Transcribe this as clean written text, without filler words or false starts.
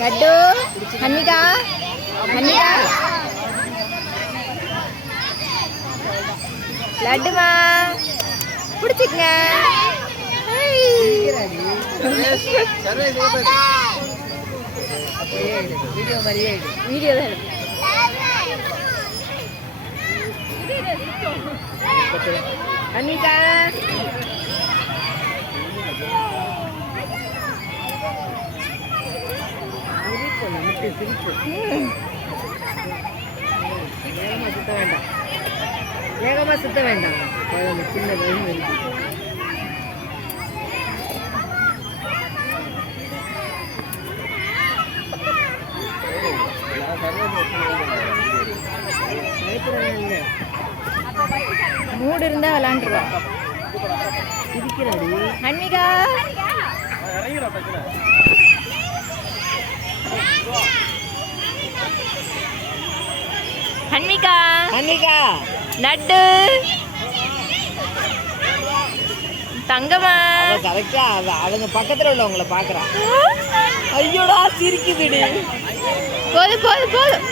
Laddu அன்னிகா அன்னிகா லட்டுமா பிடிச்சிக்கங்க. Video தான் அன்னிகா வேகமா சுத்த வேண்டாம். சின்ன வயசு இருக்கு. மூடு இருந்தா விளாண்டுருவா. இருக்கிறாடி அன்மிகா. அன்மிகா அன்மிகா நட்டு தங்கம்மா கரெக்டா அவங்க பக்கத்துல உள்ளவங்கள பாக்குறான். ஐயோடா சிரிக்குதுடி. போதும் போதும் போதும்.